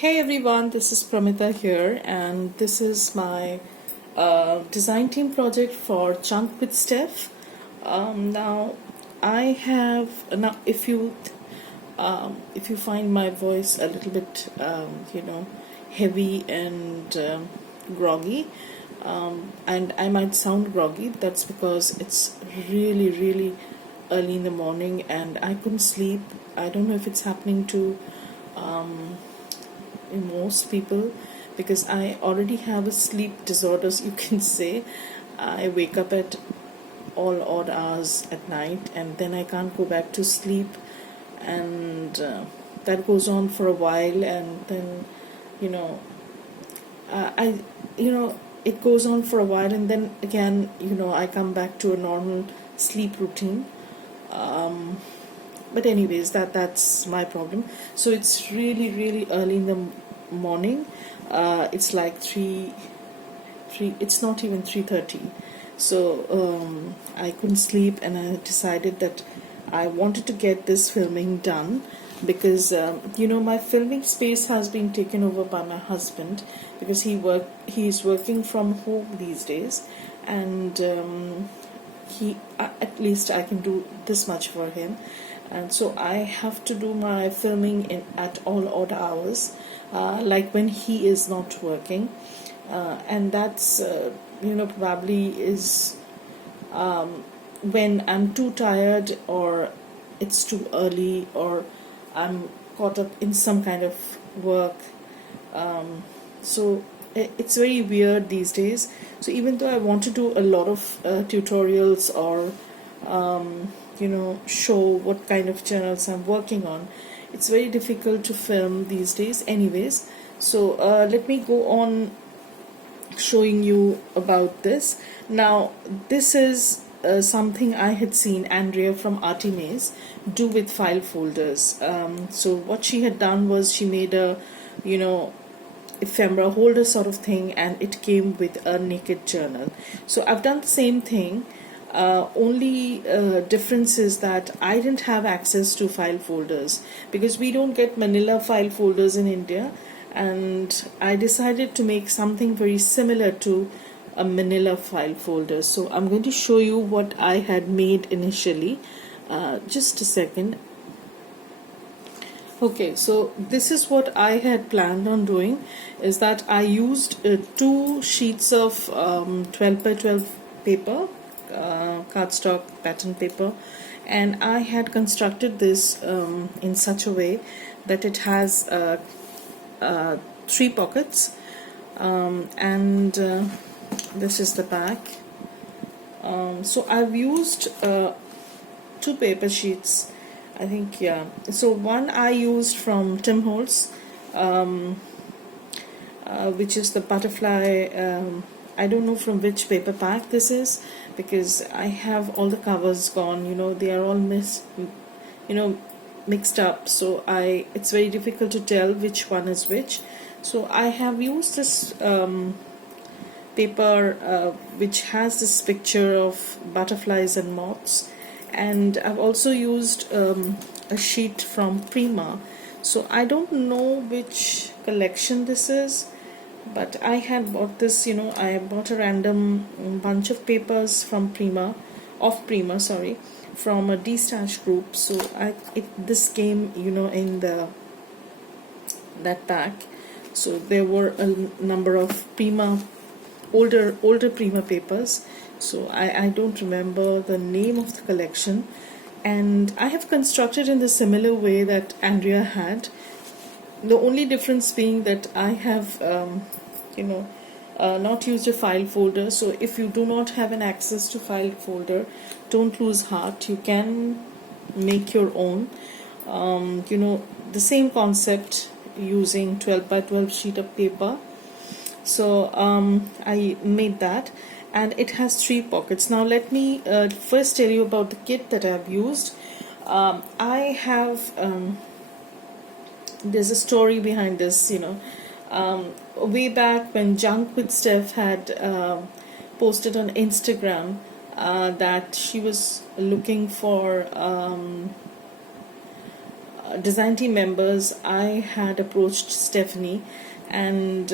Hey everyone, this is Pramita here, and this is my design team project for Chunk with Steph. Now, I have now if you find my voice a little bit heavy and groggy, and I might sound groggy. That's because it's really early in the morning, and I couldn't sleep. I don't know if it's happening to most people because I already have a sleep disorder, so you can say. I wake up at all odd hours at night and then I can't go back to sleep, and that goes on for a while, and then you know I it goes on for a while, and then again I come back to a normal sleep routine. But anyways, that's my problem. So it's really early in the morning. It's like 3 it's not even 3:30. So I couldn't sleep, and I decided that I wanted to get this filming done because my filming space has been taken over by my husband because he's working from home these days, and he at least I can do this much for him, and so I have to do my filming at all odd hours, like when he is not working, and that's probably is when I'm too tired, or it's too early, or I'm caught up in some kind of work. So it's very weird these days. So even though I want to do a lot of tutorials, or show what kind of journals I'm working on, it's very difficult to film these days anyways. So let me go on showing you about this. Now, this is something I had seen Andrea from Artimaze do with file folders. So what she had done was she made a ephemera holder sort of thing, and it came with a naked journal. So I've done the same thing. Only difference is that I didn't have access to file folders because we don't get manila file folders in India, and I decided to make something very similar to a manila file folder. So I'm going to show you what I had made initially. Just a second. Okay, so this is what I had planned on doing, is that I used 2 sheets of 12 by 12 paper, cardstock pattern paper, and I had constructed this in such a way that it has 3 pockets, and this is the back. So I've used 2 paper sheets, I think, yeah. So one I used from Tim Holtz, which is the butterfly. I don't know from which paper pack this is because I have all the covers gone. They are all mixed up. So it's very difficult to tell which one is which. So I have used this paper which has this picture of butterflies and moths, and I've also used a sheet from Prima. So I don't know which collection this is, but I had bought this, I bought a random bunch of papers from Prima, from a D-Stash group. So this came, in that pack. So there were a number of Prima, older Prima papers. So I don't remember the name of the collection, and I have constructed in the similar way that Andrea had. The only difference being that I have not used a file folder. So if you do not have an access to file folder, don't lose heart. You can make your own. The same concept using 12 by 12 sheet of paper. So I made that, and it has 3 pockets. Now let me first tell you about the kit that I've used. I have there's a story behind this. Way back when Junk with Steph had posted on Instagram that she was looking for design team members, I had approached Stephanie, and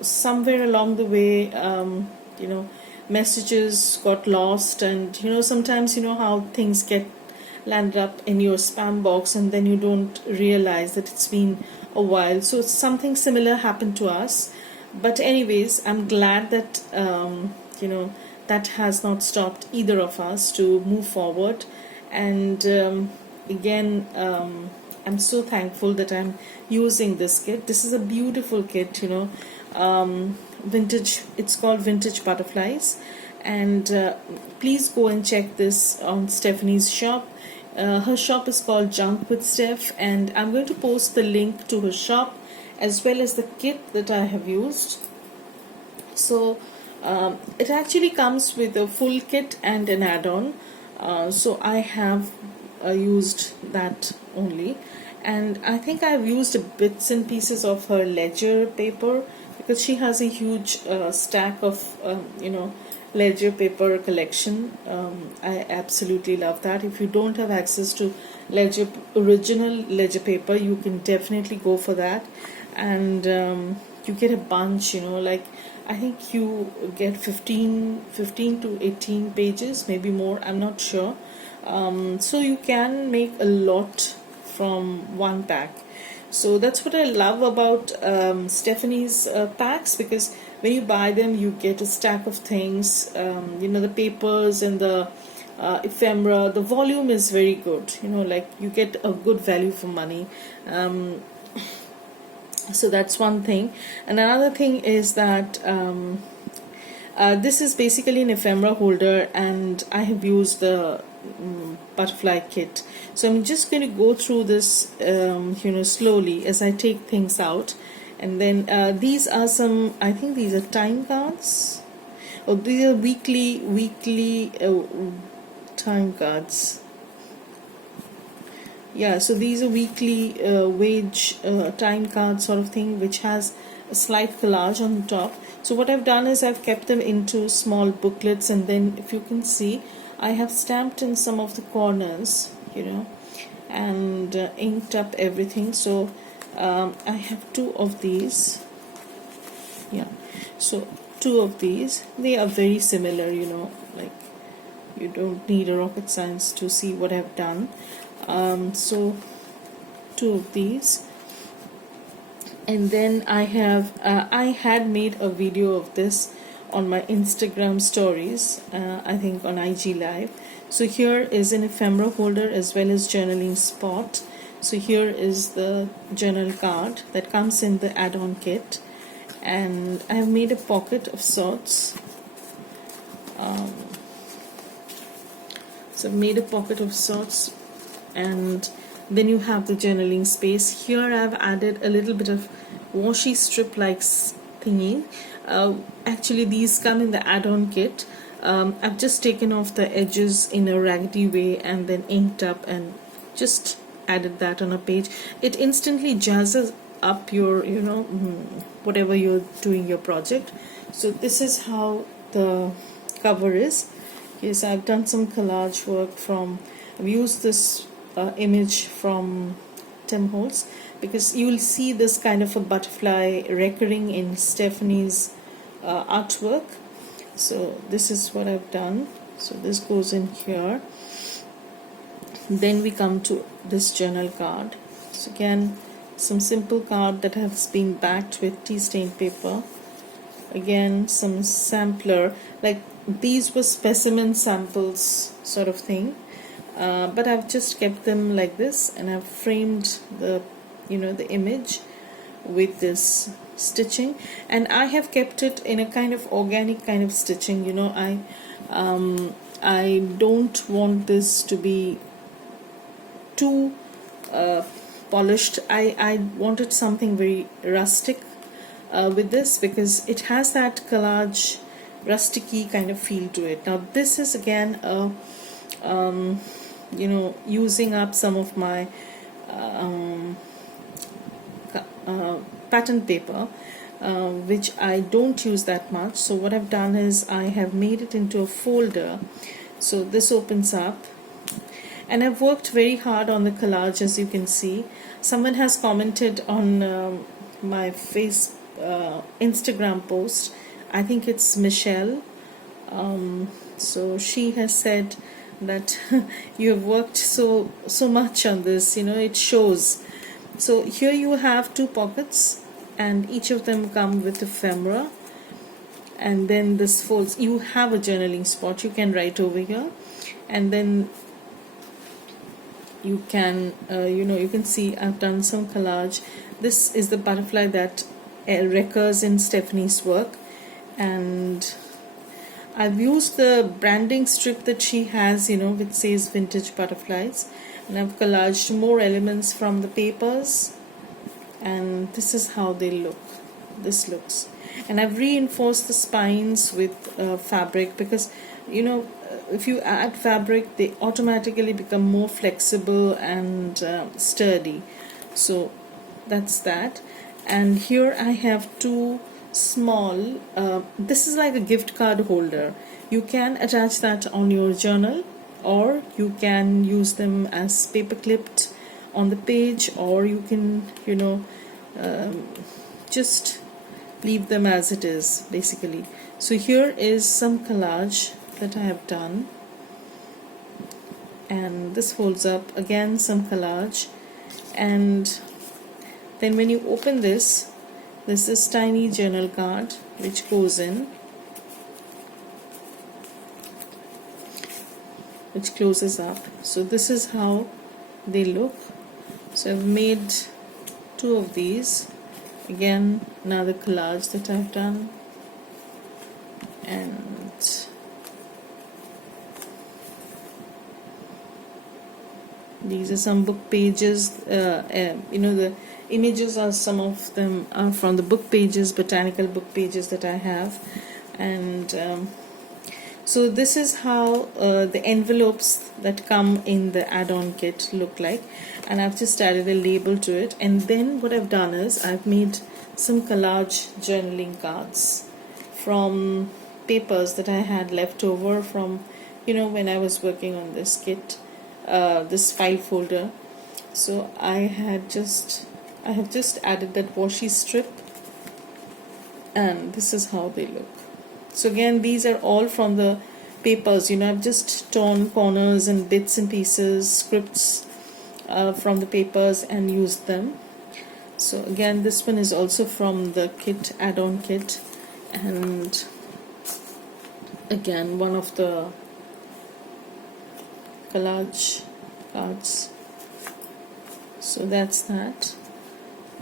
somewhere along the way, messages got lost, and sometimes how things get landed up in your spam box, and then you don't realize that it's been a while. So something similar happened to us, but anyways, I'm glad that that has not stopped either of us to move forward. And again, I'm so thankful that I'm using this kit. This is a beautiful kit, vintage. It's called Vintage Butterflies, and please go and check this on Stephanie's shop. Her shop is called Junk with Steph, and I'm going to post the link to her shop as well as the kit that I have used. So it actually comes with a full kit and an add-on. So I have used that only, and I think I've used bits and pieces of her ledger paper, because she has a huge stack of ledger paper collection. I absolutely love that. If you don't have access to original ledger paper, you can definitely go for that, and you get a bunch, like I think you get 15 to 18 pages, maybe more, I'm not sure. So you can make a lot from one pack. So that's what I love about Stephanie's packs, because when you buy them, you get a stack of things, the papers and the ephemera. The volume is very good, like you get a good value for money. So that's one thing. And another thing is that this is basically an ephemera holder, and I have used the butterfly kit. So I'm just going to go through this slowly as I take things out. And then these are some, I think these are time cards. Oh, these are weekly time cards. Yeah, so these are weekly wage time card sort of thing, which has a slight collage on the top. So what I've done is I've kept them into small booklets, and then if you can see, I have stamped in some of the corners, and inked up everything. So I have 2 of these. Yeah, so 2 of these. They are very similar, like you don't need a rocket science to see what I've done. So 2 of these, and then I had made a video of this on my Instagram stories, I think on IG Live. So here is an ephemera holder as well as journaling spot. So here is the journal card that comes in the add-on kit, and I have made a pocket of sorts. So I've made a pocket of sorts, and then you have the journaling space. Here I've added a little bit of washi strip like thingy. Actually these come in the add-on kit. I've just taken off the edges in a raggedy way and then inked up and just added that on a page. It instantly jazzes up your whatever you're doing your project. So this is how the cover is. Okay, so I've done some collage work I've used this image from Tim Holtz, because you will see this kind of a butterfly recurring in Stephanie's artwork. So this is what I've done. So this goes in here. Then we come to this journal card. So again, some simple card that has been backed with tea stained paper. Again, some sampler, like these were specimen samples sort of thing, but I've just kept them like this, and I've framed the the image with this stitching, and I have kept it in a kind of organic kind of stitching. I don't want this to be too polished. I wanted something very rustic with this, because it has that collage rusticy kind of feel to it. Now this is again using up some of my pattern paper, which I don't use that much. So what I've done is I have made it into a folder. So this opens up, And I've worked very hard on the collage, as you can see. Someone has commented on my Instagram post. I think it's Michelle. So she has said that you have worked so much on this, it shows. So here you have 2 pockets, and each of them come with ephemera, and then this folds. You have a journaling spot, you can write over here, and then you can you can see I've done some collage. This is the butterfly that recurs in Stephanie's work, and I've used the branding strip that she has, which says vintage butterflies, and I've collaged more elements from the papers, and this is how they look. This looks, and I've reinforced the spines with fabric, because if you add fabric, they automatically become more flexible and sturdy. So that's that. And here I have 2 small, this is like a gift card holder. You can attach that on your journal, or you can use them as paper clipped on the page, or you can just leave them as it is, basically. So here is some collage that I have done, and this folds up, again some collage, and then when you open this, there's this tiny journal card which goes in, which closes up. So this is how they look. So I've made 2 of these. Again, another collage that I've done, and these are some book pages. The images are, some of them are from the book pages, botanical book pages that I have. And so this is how the envelopes that come in the add-on kit look like, and I've just added a label to it. And then what I've done is I've made some collage journaling cards from papers that I had left over from when I was working on this kit, this file folder. So I have just added that washi strip, and this is how they look. So again, these are all from the papers. I've just torn corners and bits and pieces, scripts from the papers, and used them. So again, this one is also from the kit, add-on kit, and again one of the collage cards. So that's that.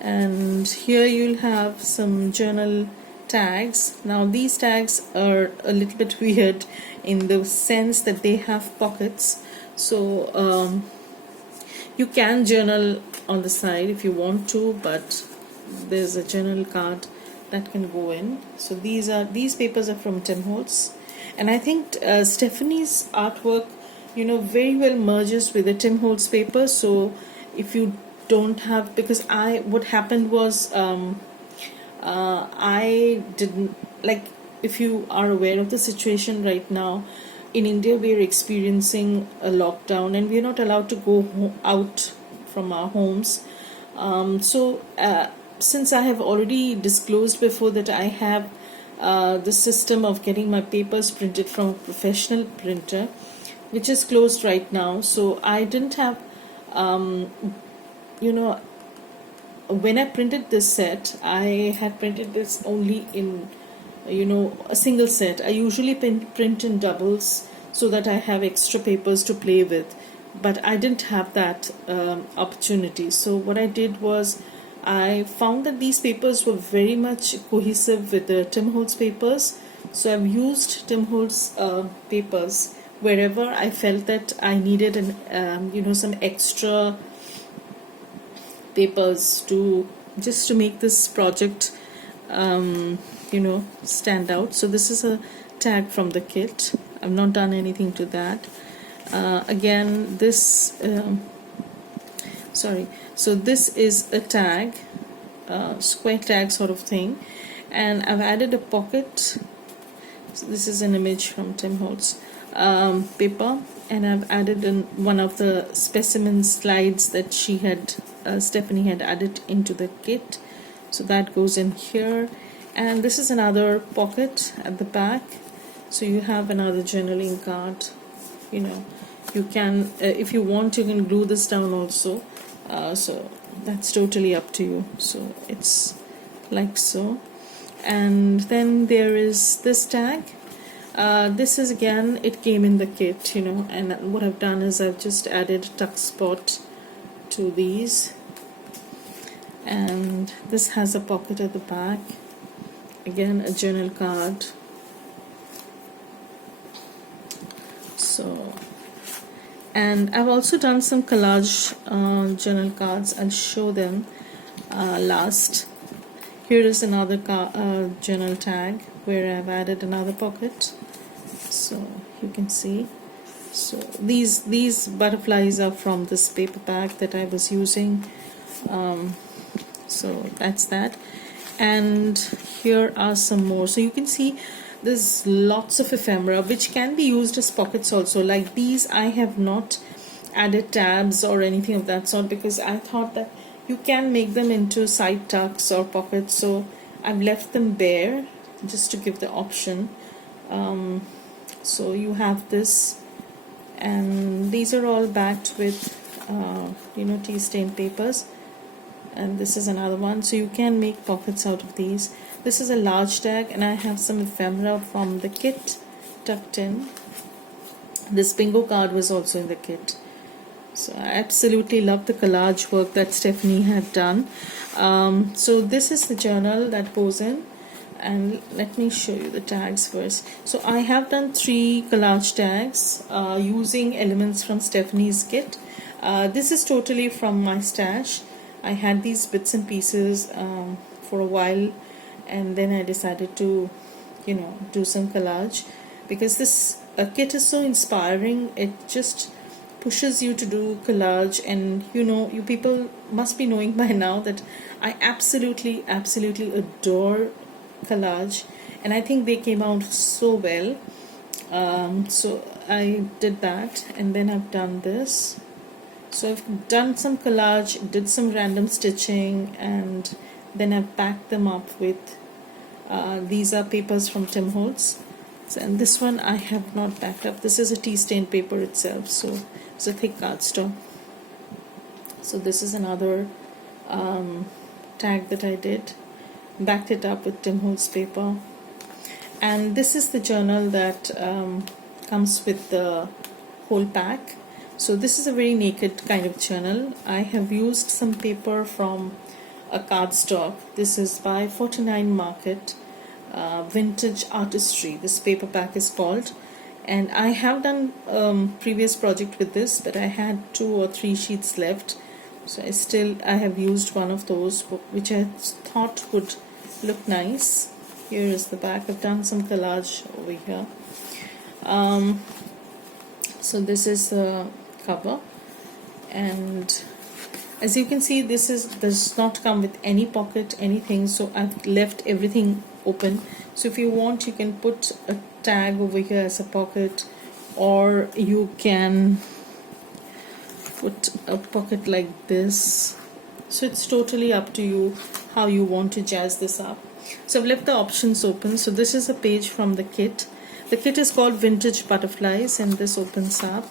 And here you'll have some journal tags. Now these tags are a little bit weird in the sense that they have pockets. So you can journal on the side if you want to, but there's a journal card that can go in. So these papers are from Tim Holtz, and I think Stephanie's artwork very well merges with the Tim Holtz paper. So if you don't have, because what happened was I didn't, like, if you are aware of the situation right now in India, we are experiencing a lockdown and we are not allowed to go out from our homes. So since I have already disclosed before that I have the system of getting my papers printed from a professional printer, which is closed right now, so I didn't have when I printed this set, I had printed this only in a single set. I usually print in doubles so that I have extra papers to play with, but I didn't have that opportunity. So what I did was I found that these papers were very much cohesive with the Tim Holtz papers, so I've used Tim Holtz papers wherever I felt that I needed some extra papers to make this project stand out. So this is a tag from the kit. I've not done anything to that. Again, this so this is a tag, square tag sort of thing, and I've added a pocket. So this is an image from Tim Holtz paper, and I've added in one of the specimen slides that she had Stephanie had added into the kit, so that goes in here. And this is another pocket at the back, so you have another journaling card. You know, you can if you want, you can glue this down also, so that's totally up to you. So it's like so. And then there is this tag. This is, again, it came in the kit, you know, and what I've done is I've just added tuck spot to these, and this has a pocket at the back, again a journal card. So, and I've also done some collage journal cards. I'll show them last. Here is another journal tag where I've added another pocket, so you can see. So these butterflies are from this paper pack that I was using. So that's that. And here are some more. So you can see there's lots of ephemera which can be used as pockets also. Like these, I have not added tabs or anything of that sort because I thought that you can make them into side tucks or pockets, so I've left them bare just to give the option. So you have this, and these are all backed with you know, tea stain papers, and this is another one, so you can make pockets out of these. This is a large tag, and I have some ephemera from the kit tucked in. This bingo card was also in the kit. So I absolutely love the collage work that Stephanie had done. So this is the journal that goes in, and let me show you the tags first. So I have done 3 collage tags using elements from Stephanie's kit. This is totally from my stash. I had these bits and pieces for a while, and then I decided to, you know, do some collage because this kit is so inspiring. It just pushes you to do collage, and you know, you people must be knowing by now that I absolutely adore collage, and I think they came out so well. So I did that, and then I've done this. So I've done some collage, did some random stitching, and then I've packed them up with these are papers from Tim Holtz. So, and this one I have not packed up. This is a tea stain paper itself, so it's a thick cardstock. So this is another tag that I did, backed it up with Tim Holtz paper. And this is the journal that comes with the whole pack. So this is a very naked kind of journal. I have used some paper from a cardstock. This is by 49 Market, Vintage Artistry. This paper pack is called. And I have done previous project with this, but I had 2 or 3 sheets left. So I have used one of those, which I thought would look nice. Here is the back. I've done some collage over here. So this is the cover, and as you can see, does not come with any pocket, anything. So I've left everything open. So if you want, you can put a tag over here as a pocket, or you can put a pocket like this. So it's totally up to you how you want to jazz this up. So I've left the options open. So this is a page from the kit. The kit is called Vintage Butterflies, and this opens up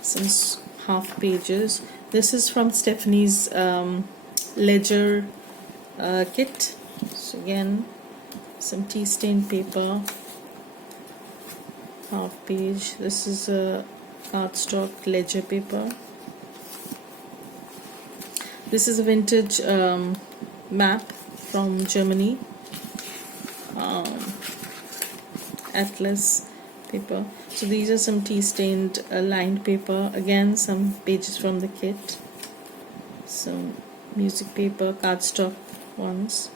some half pages. This is from Stephanie's ledger kit. So again, some tea stain paper, half page. This is a cardstock ledger paper. This is a vintage map from Germany, atlas paper. So these are some tea stained lined paper. Again, some pages from the kit, some music paper, cardstock ones,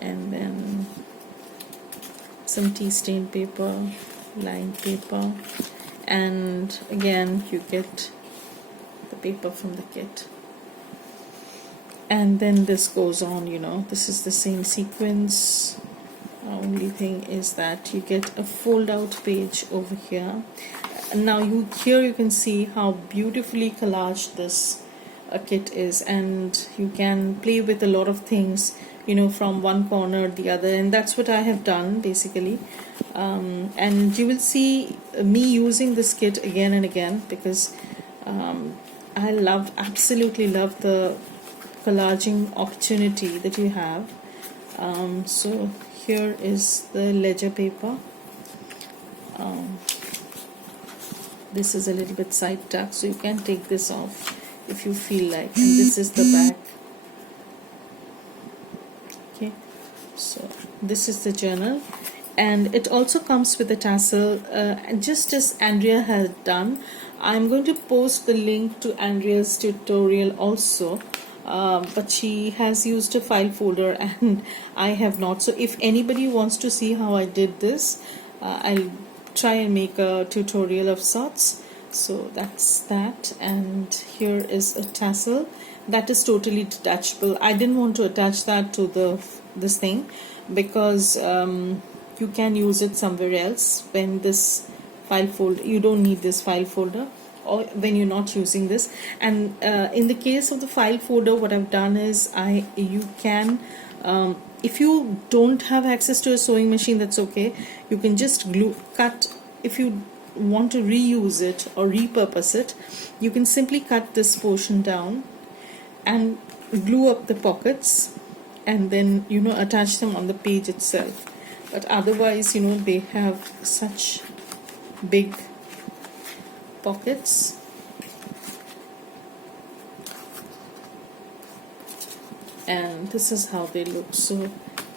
and then some tea stained paper, lined paper, and again you get the paper from the kit. And then this goes on, you know, this is the same sequence. Only thing is that you get a fold out page over here. And now here you can see how beautifully collaged this kit is, and you can play with a lot of things, you know, from one corner to the other, and that's what I have done basically. And you will see me using this kit again and again, because I absolutely love the collaging opportunity that you have. So here is the ledger paper. This is a little bit side tucked, so you can take this off if you feel like. And this is the back. Okay, so this is the journal, and it also comes with a tassel, and just as Andrea has done. I'm going to post the link to Andrea's tutorial also, but she has used a file folder and I have not. So if anybody wants to see how I did this, I'll try and make a tutorial of sorts. So that's that, and here is a tassel that is totally detachable. I didn't want to attach that to this thing because you can use it somewhere else when this file folder, you don't need this file folder, or when you're not using this. And in the case of the file folder, what I've done is you can if you don't have access to a sewing machine, that's okay, you can just cut. If you want to reuse it or repurpose it, you can simply cut this portion down and glue up the pockets, and then, you know, attach them on the page itself. But otherwise, you know, they have such big pockets. And this is how they look. So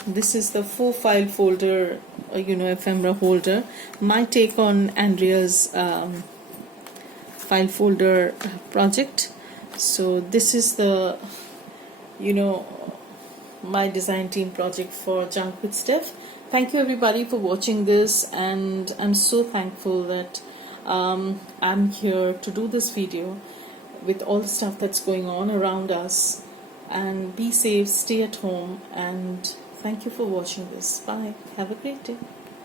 this is the Faux file folder, you know, ephemera holder. My take on Andrea's file folder project. So this is the, you know, my design team project for Junk with Steph. Thank you everybody for watching this, and I'm so thankful that I'm here to do this video with all the stuff that's going on around us. And be safe, stay at home, and thank you for watching this. Bye. Have a great day.